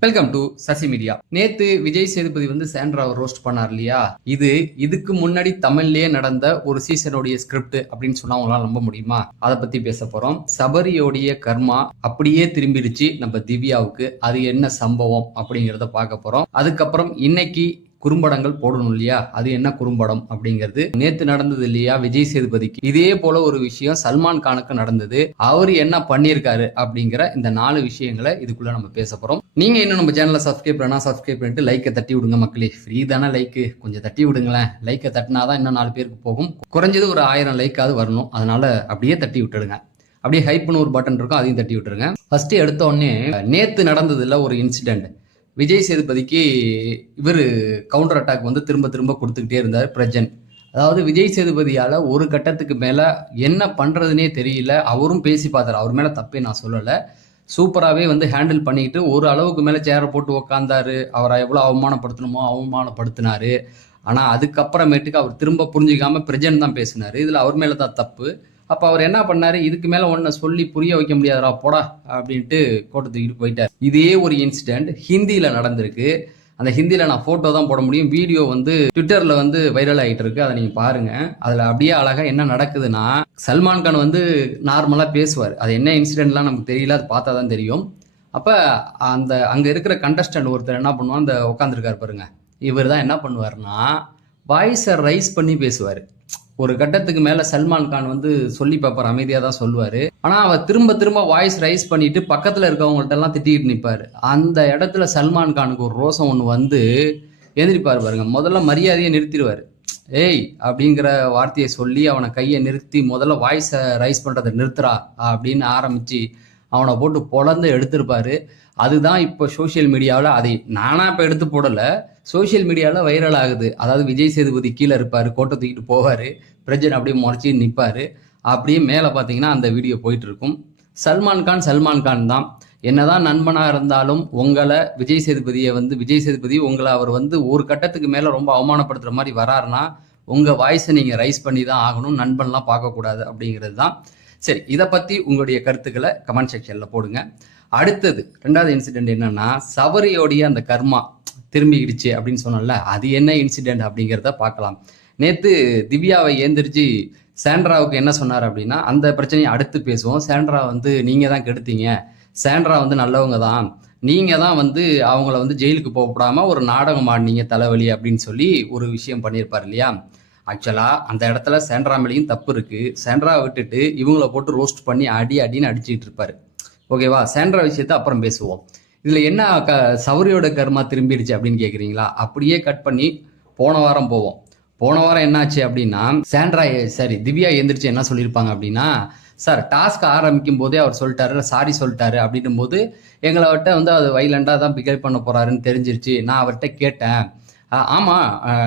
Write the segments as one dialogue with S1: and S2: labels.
S1: Welcome to Sasi media நேத்து விஜய் சேதுபதி வந்து சாண்ட்ராவை roast பண்ணார் இல்லையா? இது இதுக்கு முன்னாடி தமிழ்லயே நடந்த ஒரு சீசனுடைய ஸ்கிரிப்ட் அப்படின்னு சொன்னா உங்களால நம்ப முடியுமா? அதை பத்தி பேச போறோம். சபரியோடைய கர்மா அப்படியே திரும்பிடுச்சு நம்ம திவ்யாவுக்கு. அது என்ன சம்பவம் அப்படிங்கறத பார்க்க போறோம். அதுக்கப்புறம் இன்னைக்கு குறும்படங்கள் போடணும் இல்லையா? அது என்ன குறும்படம் அப்படிங்கிறது. நேத்து நடந்தது இல்லையா? விஜய் சேதுபதிக்கு. இதே போல ஒரு விஷயம் சல்மான் கானுக்கு நடந்தது. அவர் என்ன பண்ணியிருக்காரு அப்படிங்கிற இந்த நாலு விஷயங்களை இதுக்குள்ள நம்ம பேச போறோம். நீங்க இன்னும் நம்ம சேனலை சப்ஸ்கிரைப் பண்ணா சப்ஸ்கிரைப் பண்ணிட்டு லைக்கை தட்டி விடுங்க மக்களே. ஃப்ரீ தானே லைக்கு கொஞ்சம் தட்டி விடுங்களேன். லைக்கை தட்டினாதான் இன்னும் நாலு பேருக்கு போகும். குறைஞ்சது ஒரு ஆயிரம் லைக்காவது வரணும். அதனால அப்படியே தட்டி விட்டுடுங்க. அப்படியே ஹைப்னு ஒரு பட்டன் இருக்கும் அதையும் தட்டி விட்டுருங்க. ஃபர்ஸ்ட் எடுத்த உடனே நேத்து நடந்ததுல ஒரு இன்சிடென்ட் விஜய் சேதுபதிக்கு இவர் கவுண்டர் அட்டாக் வந்து திரும்ப திரும்ப கொடுத்துக்கிட்டே இருந்தார் பிரஜன். அதாவது விஜய் சேதுபதியால் ஒரு கட்டத்துக்கு மேலே என்ன பண்ணுறதுனே தெரியல. அவரும் பேசி பார்த்தார். அவர் மேலே தப்பே நான் சொல்லலை. சூப்பராகவே வந்து ஹேண்டில் பண்ணிக்கிட்டு ஒரு அளவுக்கு மேலே சேரை போட்டு உக்காந்தாரு. அவரை எவ்வளோ அவமானப்படுத்தணுமோ அவமானப்படுத்தினாரு. ஆனால் அதுக்கப்புறமேட்டுக்கு அவர் திரும்ப புரிஞ்சுக்காமல் பிரஜன் தான் பேசினார். இதில் அவர் மேலே தான் தப்பு. அப்போ அவர் என்ன பண்ணாரு? இதுக்கு மேலே ஒன்றை சொல்லி புரிய வைக்க முடியாதரா போடா அப்படின்ட்டு கோட்டை தூக்கிட்டு போயிட்டார். இதே ஒரு இன்சிடென்ட் ஹிந்தியில் நடந்திருக்கு. அந்த ஹிந்தியில் நான் ஃபோட்டோ தான் போட முடியும். வீடியோ வந்து ட்விட்டரில் வந்து வைரல் ஆகிட்டு இருக்கு. அதை நீங்கள் பாருங்க. அதில் அப்படியே அழகாக என்ன நடக்குதுன்னா சல்மான் கான் வந்து நார்மலாக பேசுவார். அது என்ன இன்சிடென்ட்லாம் நமக்கு தெரியல அது பார்த்தா தான் தெரியும். அப்போ அந்த அங்கே இருக்கிற கண்டஸ்டன்ட் ஒருத்தர் என்ன பண்ணுவான்? அந்த உட்காந்துருக்காரு பாருங்க. இவர் தான் என்ன பண்ணுவார்னா வாய்ஸை ரைஸ் பண்ணி பேசுவார். ஒரு கட்டத்துக்கு மேல சல்மான் கான் வந்து சொல்லி பார்ப்பார் அமைதியா தான் சொல்லுவாரு. ஆனா அவர் திரும்ப திரும்ப வாய்ஸ் ரைஸ் பண்ணிட்டு பக்கத்துல இருக்கவங்கள்ட்ட எல்லாம் திட்டிட்டு நிற்பாரு அந்த இடத்துல சல்மான் கானுக்கு ஒரு ரோசம் ஒன்று வந்து எந்திரிப்பார் பாருங்க. முதல்ல மரியாதையை நிறுத்திடுவாரு. ஏய் அப்படிங்கிற வார்த்தையை சொல்லி அவனை கையை நிறுத்தி முதல்ல வாய்ஸை ரைஸ் பண்றதை நிறுத்துறா அப்படின்னு ஆரம்பிச்சு அவனை போட்டு பொழந்து எடுத்திருப்பாரு. அதுதான் இப்போ சோஷியல் மீடியாவில் அதை நானாக இப்போ எடுத்து போடலை. சோஷியல் மீடியாவில் வைரல் ஆகுது. அதாவது விஜய் சேதுபதி கீழே இருப்பார் கோட்டை தூக்கிட்டு போவார் பிரஜன் அப்படியே முறைச்சி நிற்பார் அப்படியே மேலே பார்த்தீங்கன்னா அந்த வீடியோ போயிட்டு இருக்கும் சல்மான் கான் சல்மான் கான் தான். என்னதான் நண்பனாக இருந்தாலும் உங்களை விஜய் சேதுபதியை வந்து விஜய் சேதுபதி உங்களை அவர் வந்து ஒரு கட்டத்துக்கு மேலே ரொம்ப அவமானப்படுத்துகிற மாதிரி வராருன்னா உங்கள் வாய்ஸை நீங்கள் ரைஸ் பண்ணி தான் ஆகணும். நண்பன்லாம் பார்க்கக்கூடாது அப்படிங்கிறது தான். சரி இதை பற்றி உங்களுடைய கருத்துக்களை கமெண்ட் செக்ஷனில் போடுங்க. அடுத்தது ரெண்டாவது இன்சிடென்ட் என்னன்னா சபரியோடைய அந்த கர்மா திரும்பிக்கிடுச்சு அப்படின்னு சொன்னோம்ல அது என்ன இன்சிடென்ட் அப்படிங்கிறத பார்க்கலாம். நேத்து திவ்யாவை ஏந்திரிச்சு சாண்ட்ராவுக்கு என்ன சொன்னார் அப்படின்னா அந்த பிரச்சனையை அடுத்து பேசுவோம். சாண்ட்ரா வந்து நீங்க தான் கெடுத்தீங்க. சாண்ட்ரா வந்து நல்லவங்க தான் நீங்க தான் வந்து அவங்கள வந்து ஜெயிலுக்கு போகப்படாம ஒரு நாடகம் ஆடினீங்க தலைவலி அப்படின்னு சொல்லி ஒரு விஷயம் பண்ணியிருப்பார் இல்லையா? ஆக்சுவலா அந்த இடத்துல சாண்ட்ரா மேலேயும் தப்பு இருக்கு. சாண்ட்ரா விட்டுட்டு இவங்கள போட்டு ரோஸ்ட் பண்ணி அடி அடின்னு அடிச்சுட்டு இருப்பாரு. ஓகேவா சாண்ட்ரா விஷயத்த அப்புறம் பேசுவோம். இதில் என்ன க சௌரியோட கர்மா திரும்பிடுச்சு அப்படின்னு கேட்குறீங்களா அப்படியே கட் பண்ணி போன வாரம் போவோம். போன வாரம் என்னாச்சு அப்படின்னா சாண்ட்ரா சரி திவ்யா எந்திரிச்சு என்ன சொல்லியிருப்பாங்க அப்படின்னா சார் டாஸ்க் ஆரம்பிக்கும் போதே அவர் சொல்லிட்டாரு சாரி சொல்லிட்டாரு அப்படின்னும் போது எங்களை வந்து அது வைலண்டாக தான் பிஹேவ் பண்ண போறாருன்னு தெரிஞ்சிருச்சு. நான் அவர்கிட்ட கேட்டேன். ஆமாம் ஆமா.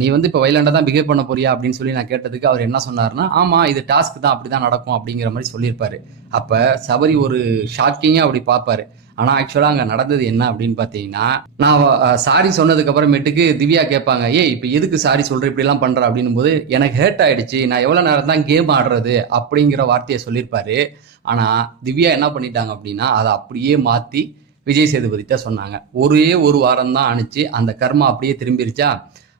S1: நீ வந்து இப்போ வைலண்டா தான் பிஹேவ் பண்ண போறியா அப்படின்னு சொல்லி நான் கேட்டதுக்கு அவர் என்ன சொன்னார்னா ஆமா இது டாஸ்க் தான் அப்படிதான் நடக்கும் அப்படிங்கிற மாதிரி சொல்லியிருப்பாரு. அப்ப சபரி ஒரு ஷாக்கிங்கா அப்படி பார்ப்பாரு. ஆனா ஆக்சுவலா அங்க நடந்தது என்ன அப்படின்னு பாத்தீங்கன்னா நான் சாரி சொன்னதுக்கு அப்புறமேட்டுக்கு திவ்யா கேட்பாங்க ஏய் இப்ப எதுக்கு சாரி சொல்ற இப்படி எல்லாம் பண்ற? அப்படின்னும் போது எனக்கு ஹேர்ட் ஆயிடுச்சு நான் எவ்வளவு நேரம் தான் கேம் ஆடுறது? அப்படிங்கிற வார்த்தையை சொல்லியிருப்பாரு. ஆனா திவ்யா என்ன பண்ணிட்டாங்க அப்படின்னா அதை அப்படியே மாத்தி விஜய் சேதுபதிட்ட சொன்னாங்க. ஒரே ஒரு வாரம் தான் அனுச்சு அந்த கர்மா அப்படியே திரும்பிருச்சா?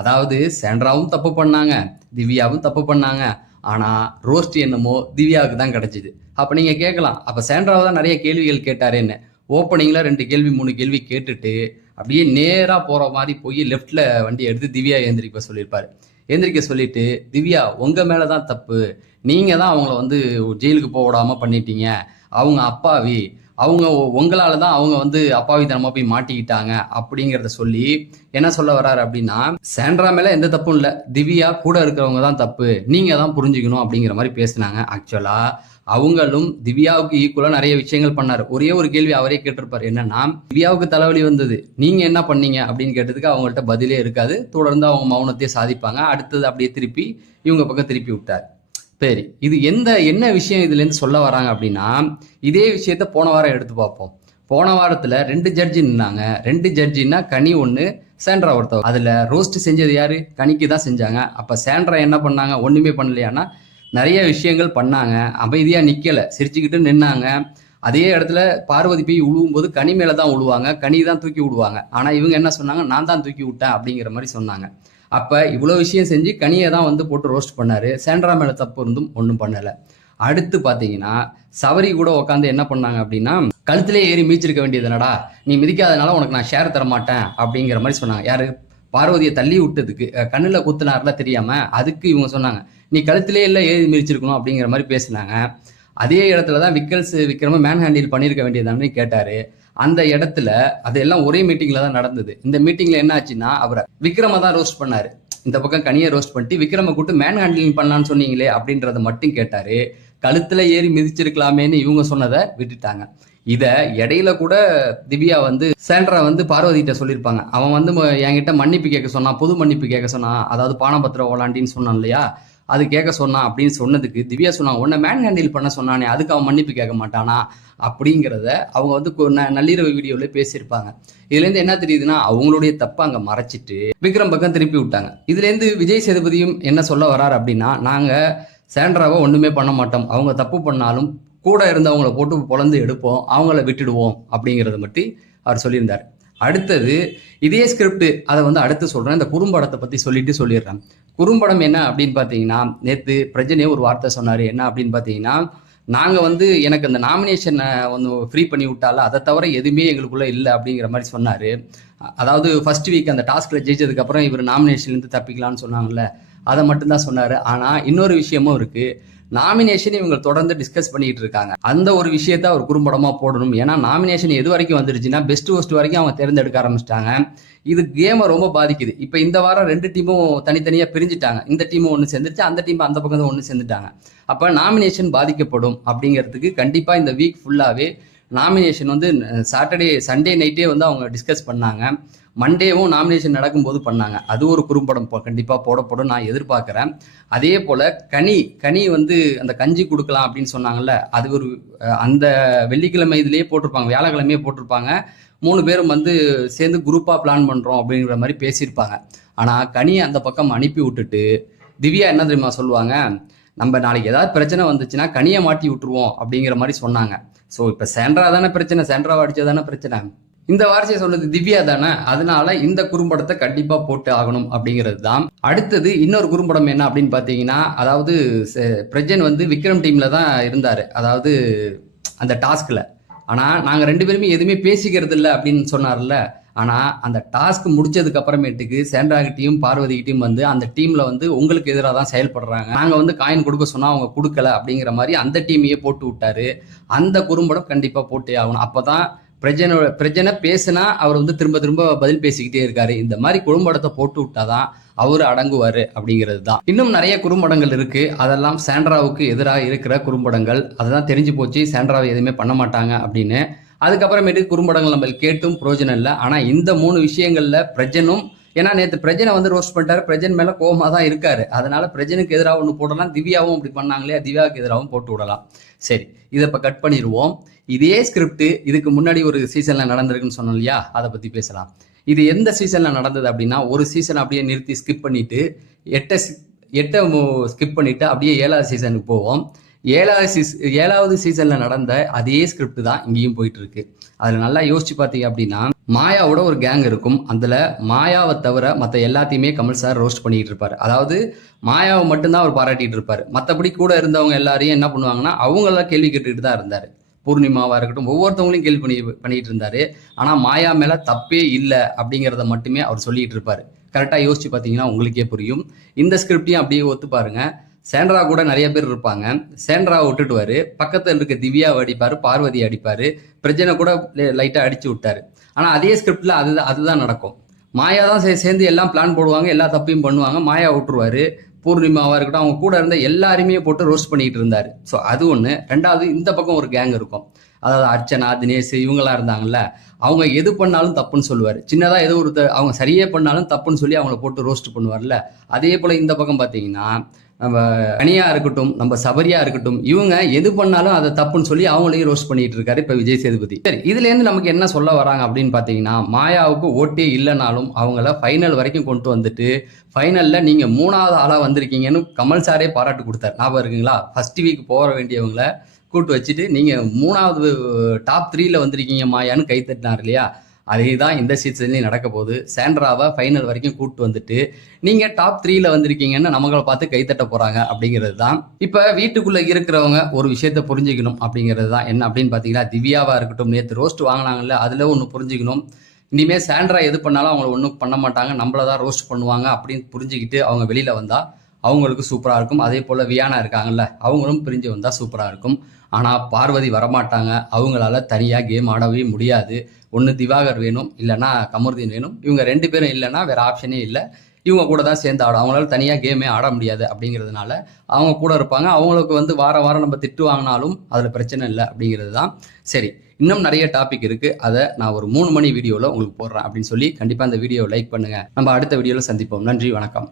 S1: அதாவது சேண்ட்ராவும் தப்பு பண்ணாங்க திவ்யாவும் தப்பு பண்ணாங்க. ஆனால் ரோஸ்ட் என்னமோ திவ்யாவுக்கு தான் கிடச்சிது. அப்போ நீங்கள் கேட்கலாம் அப்போ சேண்ட்ராவை தான் நிறைய கேள்விகள் கேட்டாரேன்னு. ஓப்பனிங்கில் ரெண்டு கேள்வி மூணு கேள்வி கேட்டுட்டு அப்படியே நேராக போகிற மாதிரி போய் லெஃப்டில் வண்டி எடுத்து திவ்யா ஏந்திரிக்க சொல்லியிருப்பார். ஏந்திரிக்க சொல்லிட்டு திவ்யா உங்கள் மேலே தான் தப்பு. நீங்கள் தான் அவங்கள வந்து ஜெயிலுக்கு போக விடாமல் பண்ணிட்டீங்க. அவங்க அப்பாவி. அவங்க உங்களால தான் அவங்க வந்து அப்பாவித்தனமா போய் மாட்டிக்கிட்டாங்க அப்படிங்கிறத சொல்லி என்ன சொல்ல வர்றாரு அப்படின்னா சேண்ட்ரா மேல எந்த தப்பும் இல்ல. திவ்யா கூட இருக்கிறவங்க தான் தப்பு. நீங்க தான் புரிஞ்சுக்கணும் அப்படிங்கிற மாதிரி பேசினாங்க. ஆக்சுவலா அவங்களும் திவ்யாவுக்கு ஈக்குவலா நிறைய விஷயங்கள் பண்ணார். ஒரே ஒரு கேள்வி அவரே கேட்டிருப்பார். என்னன்னா திவ்யாவுக்கு தலைவலி வந்தது. நீங்க என்ன பண்ணீங்க? அப்படின்னு கேட்டதுக்கு அவங்கள்ட்ட பதிலே இருக்காது. தொடர்ந்து அவங்க மௌனத்தையே சாதிப்பாங்க. அடுத்தது அப்படியே திருப்பி இவங்க பக்கம் திருப்பி விட்டார். சரி இது எந்த என்ன விஷயம் இதுலேருந்து சொல்ல வராங்க அப்படின்னா இதே விஷயத்த போன வாரம் எடுத்து பார்ப்போம். போன வாரத்தில் ரெண்டு ஜட்ஜி நின்னாங்க. ரெண்டு ஜட்ஜின்னா கனி ஒன்று சேண்ட்ரா ஒருத்தவங்க. அதில் ரோஸ்ட் செஞ்சது யார்? கனிக்கு தான் செஞ்சாங்க. அப்போ சேண்ட்ரா என்ன பண்ணாங்க? ஒன்றுமே பண்ணலையான்னா நிறைய விஷயங்கள் பண்ணாங்க. அமைதியாக நிற்கலை சிரிச்சுக்கிட்டு நின்னாங்க. அதே இடத்துல பார்வதி போய் உழுவும் போது கனி மேலே தான் உழுவாங்க. கனி தான் தூக்கி விடுவாங்க. ஆனால் இவங்க என்ன சொன்னாங்க? நான் தான் தூக்கி விட்டேன் அப்படிங்கிற மாதிரி சொன்னாங்க. அப்போ இவ்வளோ விஷயம் செஞ்சு கனியை தான் வந்து போட்டு ரோஸ்ட் பண்ணாரு. சேண்ட்ரா மேலே தப்பு இருந்தும் ஒன்றும் பண்ணலை. அடுத்து பார்த்தீங்கன்னா சவரி கூட உட்காந்து என்ன பண்ணாங்க அப்படின்னா கழுத்திலே ஏறி மீச்சிருக்க வேண்டியதுனடா நீ மிதிக்காதனால உனக்கு நான் ஷேர் தர மாட்டேன் அப்படிங்கிற மாதிரி சொன்னாங்க. யாரு? பார்வதியை தள்ளி விட்டதுக்கு கண்ணில் குத்துனார்ல தெரியாம அதுக்கு இவங்க சொன்னாங்க. நீ கழுத்திலே இல்லை ஏறி மிதிச்சிருக்கணும் அப்படிங்கிற மாதிரி பேசினாங்க. அதே இடத்துல தான் விக்கல்ஸ் விக்ரம மேன் ஹேண்டில் பண்ணியிருக்க வேண்டியதானு கேட்டாரு. அந்த இடத்துல அதெல்லாம் ஒரே மீட்டிங்ல தான் நடந்தது. இந்த மீட்டிங்ல என்ன ஆச்சுன்னா அவரை விக்ரம தான் ரோஸ்ட் பண்ணாரு. இந்த பக்கம் கனியை ரோஸ்ட் பண்ணிட்டு விக்ரம கூட்டு மேன் ஹேண்டிலிங் பண்ணலான்னு சொன்னீங்களே அப்படின்றத மட்டும் கேட்டாரு. கழுத்துல ஏறி மிதிச்சிருக்கலாமேன்னு இவங்க சொன்னதை விட்டுட்டாங்க. இத இடையில கூட திவ்யா வந்து சேண்ட்ரா வந்து பார்வதிகிட்ட சொல்லியிருப்பாங்க. அவன் வந்து ம- என்கிட்ட மன்னிப்பு கேட்க சொன்னான் புது மன்னிப்பு கேட்க சொன்னான். அதாவது பானபத்திர ஓலாண்டின்னு சொன்னான் இல்லையா? அது கேட்க சொன்னான் அப்படின்னு சொன்னதுக்கு திவ்யா சொன்னாங்க உன்னை மேன் ஹேண்டில் பண்ண சொன்னானே அதுக்கு அவன் மன்னிப்பு கேட்க மாட்டானா? அப்படிங்கிறத அவங்க வந்து ந- நள்ளிரவு வீடியோவில் பேசியிருப்பாங்க. இதுலேருந்து என்ன தெரியுதுன்னா அவங்களுடைய தப்பை அங்கே மறைச்சிட்டு விக்ரம் பக்கம் திருப்பி விட்டாங்க. இதுலேருந்து விஜய் சேதுபதியும் என்ன சொல்ல வராரு அப்படின்னா நாங்கள் சேண்ட்ராவை ஒன்றுமே பண்ண மாட்டோம். அவங்க தப்பு பண்ணாலும் கூட இருந்தவங்கள போட்டு பொழந்து எடுப்போம். அவங்கள விட்டுடுவோம். அப்படிங்கறத மட்டும் அவர் சொல்லியிருந்தார். அடுத்தது இதே ஸ்கிரிப்ட் அதை வந்து அடுத்து சொல்கிறேன் இந்த குறும்படத்தை பற்றி சொல்லிட்டு சொல்லிடுறேன். குறும்படம் என்ன அப்படின்னு பார்த்தீங்கன்னா நேற்று பிரஜனே ஒரு வார்த்தை சொன்னார். என்ன அப்படின்னு பார்த்தீங்கன்னா நாங்கள் வந்து எனக்கு அந்த நாமினேஷனை வந்து ஃப்ரீ பண்ணி விட்டால அதை தவிர எதுவுமே எங்களுக்குள்ள இல்லை அப்படிங்கிற மாதிரி சொன்னார். அதாவது ஃபர்ஸ்ட் வீக் அந்த டாஸ்கில் ஜெயிச்சதுக்கப்புறம் இவர் நாமினேஷன்லேருந்து தப்பிக்கலாம்னு சொன்னாங்கல்ல அதை மட்டும்தான் சொன்னார். ஆனால் இன்னொரு விஷயமும் இருக்குது நாமினேஷன் இவங்க தொடர்ந்து டிஸ்கஸ் பண்ணிட்டு இருக்காங்க. அந்த ஒரு விஷயத்த அவர் குறும்படமா போடணும். ஏன்னா நாமினேஷன் எது வரைக்கும் வந்துருச்சுன்னா பெஸ்ட் ஒஸ்ட் வரைக்கும் அவங்க தேர்ந்தெடுக்க ஆரம்பிச்சிட்டாங்க. இது கேமை ரொம்ப பாதிக்குது. இப்போ இந்த வாரம் ரெண்டு டீமும் தனித்தனியாக பிரிஞ்சுட்டாங்க. இந்த டீமும் ஒன்று சேர்ந்துருச்சு அந்த டீம் அந்த பக்கம் ஒன்று சேர்ந்துட்டாங்க. அப்போ நாமினேஷன் பாதிக்கப்படும் அப்படிங்கிறதுக்கு கண்டிப்பாக இந்த வீக் ஃபுல்லாகவே நாமினேஷன் வந்து சாட்டர்டே சண்டே நைட்டே வந்து அவங்க டிஸ்கஸ் பண்ணாங்க. மண்டேவும் நாமினேஷன் நடக்கும்போது பண்ணாங்க. அது ஒரு குறும்படம் போ- போடப்படும். நான் எதிர்பார்க்குறேன். அதே போல் கனி கனி வந்து அந்த கஞ்சி கொடுக்கலாம் அப்படின்னு சொன்னாங்கல்ல அது ஒரு அந்த வெள்ளிக்கிழமை இதுலேயே போட்டிருப்பாங்க வியாழக்கிழமையே போட்டிருப்பாங்க. மூணு பேரும் வந்து சேர்ந்து குரூப்பாக பிளான் பண்ணுறோம் அப்படிங்கிற மாதிரி பேசியிருப்பாங்க. ஆனால் கனி அந்த பக்கம் அனுப்பி விட்டுட்டு திவ்யா என்ன தெரியுமா சொல்லுவாங்க? நம்ம நாளைக்கு ஏதாவது பிரச்சனை வந்துச்சுன்னா கனியை மாட்டி விட்டுருவோம் அப்படிங்கிற மாதிரி சொன்னாங்க. ஸோ இப்போ சென்ட்ரா தானே பிரச்சனை சென்ட்ரா அடிச்சா தானே பிரச்சனை? இந்த வார்த்தையை சொல்றது திவ்யா தானே? அதனால இந்த குறும்படத்தை கண்டிப்பா போட்டு ஆகணும் அப்படிங்கிறது தான். அடுத்தது இன்னொரு குறும்படம் என்ன அப்படின்னு பார்த்தீங்கன்னா அதாவது பிரஜன் வந்து விக்ரம் டீம்ல தான் இருந்தாரு. அதாவது அந்த டாஸ்க்ல. ஆனா நாங்க ரெண்டு பேருமே எதுவுமே பேசிக்கிறது இல்லை அப்படின்னு சொன்னார்ல. ஆனா அந்த டாஸ்க் முடிச்சதுக்கு அப்புறமேட்டுக்கு சேண்டாகிட்டையும் பார்வதிகிட்டையும் வந்து அந்த டீம்ல வந்து உங்களுக்கு எதிராக தான் செயல்படுறாங்க. நாங்க வந்து காயின் கொடுக்க சொன்னா அவங்க கொடுக்கல அப்படிங்கிற மாதிரி அந்த டீமையே போட்டு விட்டாரு. அந்த குறும்படம் கண்டிப்பா போட்டே ஆகணும். அப்பதான் பிரஜனோட பிரஜனை பேசினா அவர் வந்து திரும்ப திரும்ப பதில் பேசிக்கிட்டே இருக்காரு. இந்த மாதிரி குறும்படத்தை போட்டு விட்டாதான் அவர் அடங்குவாரு அப்படிங்கிறது தான் இன்னும் நிறைய குறும்படங்கள் இருக்கு. அதெல்லாம் சாண்ட்ராவுக்கு எதிராக இருக்கிற குறும்படங்கள். அதெல்லாம் தெரிஞ்சு போச்சு. சாண்ட்ராவை எதுவுமே பண்ண மாட்டாங்க அப்படின்னு. அதுக்கப்புறமேட்டு குறும்படங்கள் நம்ம கேட்டும் பிரயோஜனம் இல்லை. ஆனா இந்த மூணு விஷயங்கள்ல பிரஜனும் ஏன்னா நேற்று பிரஜனை வந்து ரோஸ்ட் பண்ணிட்டாரு. பிரஜன் மேல கோவமா தான் இருக்காரு. அதனால பிரஜனுக்கு எதிராக ஒன்று போடலாம். திவ்யாவும் அப்படி பண்ணாங்களே. திவ்யாவுக்கு எதிராகவும் போட்டு விடலாம். சரி இதை இப்போ கட் பண்ணிடுவோம் இதே ஸ்கிரிப்ட் இதுக்கு முன்னாடி ஒரு சீசன்ல நடந்திருக்குன்னு சொன்னோம் இல்லையா? அதை பத்தி பேசலாம். இது எந்த சீசன்ல நடந்தது அப்படின்னா ஒரு சீசன் அப்படியே நிறுத்தி ஸ்கிப் பண்ணிட்டு எட்டை எட்டை ஸ்கிப் பண்ணிட்டு அப்படியே ஏழாவது சீசனுக்கு போவோம். ஏழாவது சீஸ் ஏழாவது சீசன்ல நடந்த அதே ஸ்கிரிப்ட் தான் இங்கேயும் போயிட்டு இருக்கு. அதில் நல்லா யோசிச்சு பார்த்தீங்க அப்படின்னா மாயாவோட ஒரு கேங் இருக்கும். அதில் மாயாவை தவிர மற்ற எல்லாத்தையுமே கமல் சார் ரோஸ்ட் பண்ணிட்டு இருப்பார். அதாவது மாயாவை மட்டும்தான் அவர் பாராட்டிட்டு இருப்பார். மற்றபடி கூட இருந்தவங்க எல்லாரையும் என்ன பண்ணுவாங்கன்னா அவங்கள கேள்வி கேட்டுக்கிட்டு தான் இருந்தார். பூர்ணிமாவாக இருக்கட்டும் ஒவ்வொருத்தவங்களையும் கேள்வி பண்ணி பண்ணிட்டு இருந்தார். ஆனால் மாயா மேலே தப்பே இல்லை அப்படிங்கிறத மட்டுமே அவர் சொல்லிட்டு இருப்பார். கரெக்டாக யோசிச்சு பார்த்தீங்கன்னா உங்களுக்கே புரியும். இந்த ஸ்கிரிப்டையும் அப்படியே ஒத்து பாருங்க. சேண்ட்ரா கூட நிறைய பேர் இருப்பாங்க. சேண்ட்ராவை விட்டுட்டுவாரு பக்கத்தில் இருக்க திவ்யாவை அடிப்பார் பார்வதி அடிப்பார். பிரஜனை கூட லைட்டாக அடித்து விட்டார். ஆனால் அதே ஸ்கிரிப்டில் அது அதுதான் நடக்கும். மாயா தான் சே- சேர்ந்து எல்லாம் பிளான் போடுவாங்க எல்லா தப்பையும் பண்ணுவாங்க மாயா விட்டுருவாரு. பூர்ணிமாவாக இருக்கட்டும் அவங்க கூட இருந்த எல்லாருமே போட்டு ரோஸ்ட் பண்ணிக்கிட்டு இருந்தார். ஸோ அது ஒன்று ரெண்டாவது இந்த பக்கம் ஒரு கேங் இருக்கும். அதாவது அர்ச்சனா தினேஷ் இவங்களாம் இருந்தாங்கல்ல அவங்க எது பண்ணாலும் தப்புன்னு சொல்லுவார். சின்னதாக ஏதோ ஒரு அவங்க சரியே பண்ணாலும் தப்புன்னு சொல்லி அவங்கள போட்டு ரோஸ்ட் பண்ணுவார்ல. அதே போல் இந்த பக்கம் பார்த்தீங்கன்னா நம்ம கனியா இருக்கட்டும் நம்ம சபரியா இருக்கட்டும் இவங்க எது பண்ணாலும் அதை தப்புன்னு சொல்லி அவங்களையும் ரோஸ்ட் பண்ணிட்டு இருக்காரு இப்ப விஜய் சேதுபதி. சரி இதுல இருந்து நமக்கு என்ன சொல்ல வராங்க அப்படின்னு பாத்தீங்கன்னா மாயாவுக்கு ஓட்டே இல்லைனாலும் அவங்கள ஃபைனல் வரைக்கும் கொண்டு வந்துட்டு ஃபைனல்ல நீங்க மூணாவது ஆளா வந்திருக்கீங்கன்னு கமல் சாரே பாராட்டு கொடுத்தாரு. ஞாபகம் இருக்குங்களா? ஃபர்ஸ்ட் வீக் போக வேண்டியவங்களை கூட்டு வச்சுட்டு நீங்க மூணாவது டாப் த்ரீல வந்திருக்கீங்க மாயான்னு கை தட்டினார் இல்லையா? அதே தான் இந்த சீசன்லேயும் நடக்க போகுது. சாண்ட்ராவை ஃபைனல் வரைக்கும் கூப்பிட்டு வந்துட்டு நீங்கள் டாப் த்ரீல வந்திருக்கீங்கன்னு நம்மளை பார்த்து கைத்தட்ட போகிறாங்க அப்படிங்கிறது தான் இப்போ வீட்டுக்குள்ளே இருக்கிறவங்க ஒரு விஷயத்த புரிஞ்சுக்கணும் அப்படிங்கிறது தான் என்ன அப்படின்னு பார்த்தீங்கன்னா திவ்யாவாக இருக்கட்டும் நேற்று ரோஸ்ட் வாங்கினாங்கல்ல அதில் ஒன்று புரிஞ்சுக்கணும். இனிமேல் சாண்ட்ரா எது பண்ணாலும் அவங்க ஒன்றும் பண்ண மாட்டாங்க. நம்மள தான் ரோஸ்ட் பண்ணுவாங்க அப்படின்னு புரிஞ்சுக்கிட்டு அவங்க வெளியில் வந்தால் அவங்களுக்கு சூப்பராக இருக்கும். அதே போல் வியானா இருக்காங்கல்ல அவங்களும் பிரிஞ்சு வந்தால் சூப்பராக இருக்கும். ஆனால் பார்வதி வரமாட்டாங்க. அவங்களால தனியாக கேம் ஆடவே முடியாது. ஒன்று திவாகர் வேணும் இல்லைன்னா கமருதீன் வேணும். இவங்க ரெண்டு பேரும் இல்லைன்னா வேறு ஆப்ஷனே இல்லை. இவங்க கூட தான் சேர்ந்து ஆடும். அவங்களால தனியாக கேமே ஆட முடியாது அப்படிங்கிறதுனால அவங்க கூட இருப்பாங்க. அவங்களுக்கு வந்து வாரம் வாரம் நம்ம திட்டு வாங்கினாலும் அதில் பிரச்சனை இல்லை அப்படிங்கிறது தான் சரி இன்னும் நிறைய டாபிக் இருக்குது அதை நான் ஒரு மூணு மணி வீடியோவில் உங்களுக்கு போடுறேன் அப்படின்னு சொல்லி கண்டிப்பாக அந்த வீடியோவை லைக் பண்ணுங்கள் நம்ம அடுத்த வீடியோவில் சந்திப்போம். நன்றி வணக்கம்.